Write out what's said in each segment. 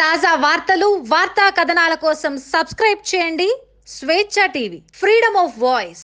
తాజా వార్తలు, వార్తా కథనాల కోసం సబ్స్క్రైబ్ చేయండి స్వేచ్ఛ టీవీ, ఫ్రీడమ్ ఆఫ్ వాయిస్.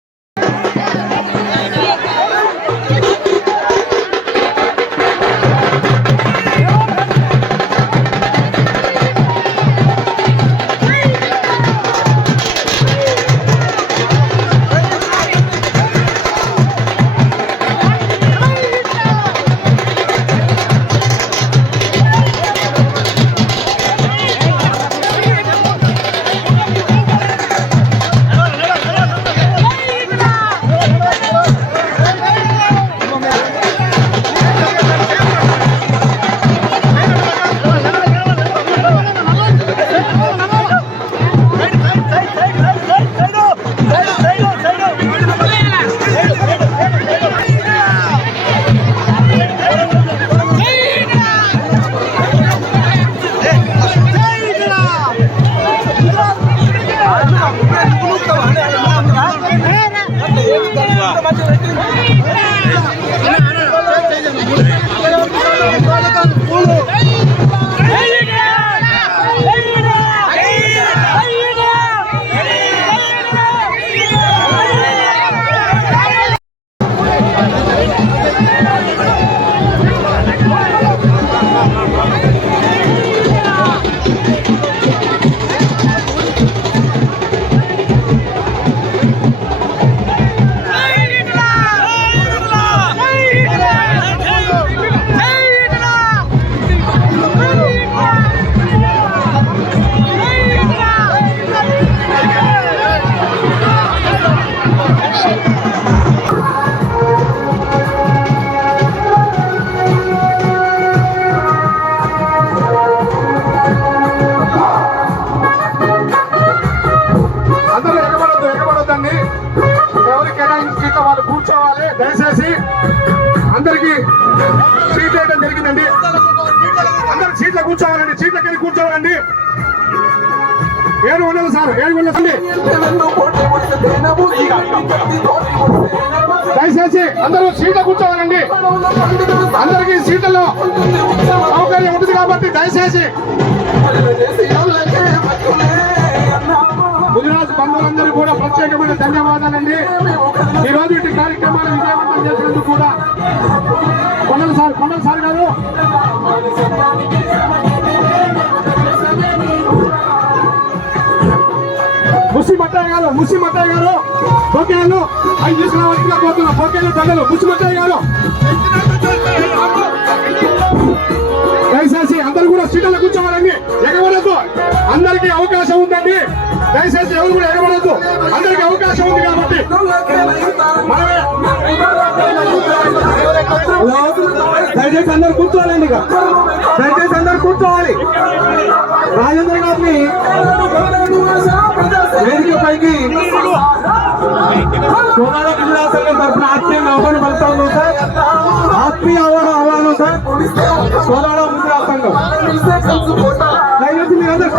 వాళ్ళు కూర్చోవాలి. దయచేసి అందరికి సీట్ వేయడం జరిగిందండి. అందరు సీట్లో కూర్చోవాలండి, సీట్లకి కూర్చోవాలండి. 7 ఉండదు సార్, 7 ఉండదండి. దయచేసి అందరూ సీట్లో కూర్చోవాలండి. అందరికి సీట్లలో సౌకర్యం ఉంటుంది కాబట్టి దయచేసి గుజరాత్ బంధువులందరూ కూడా ప్రత్యేకమైన ధన్యవాదాలండి. ఈ రోజు ఇటు కార్యక్రమాలు విజయవంతం చేసినందుకు కూడా కొండల సార్ గారు ముసిమట్టయ్య గారు బొకేలు అవి తీసుకురావాల్సిందిగా కోరుతున్నాం. బొకేలు దండలు ముసిమట్టయ్య గారు. దయచేసి అందరూ కూడా సీట్లలో కూర్చోవాలండి, ఎగవడద్దు. అందరికీ అవకాశం ఉందండి. దయచేసి ఎవరు కూడా ఎగవడద్దు, అందరికీ అవకాశం ఉంది కాబట్టి దయచేసి అందరు కూర్చోవాలండి. దయచేసి అందరు కూర్చోవాలి. రాజేంద్ర గారిని వేదిక పైకి కోదాడ జిల్లా సంఘం తరఫున ఆత్మీయంగా ఆహ్వానం పలుకుతా ఉన్నాం సార్. ఆత్మీయ ఆహ్వానం సార్ కోదాడ జిల్లా సంఘం. దయచేసి మీరందరూ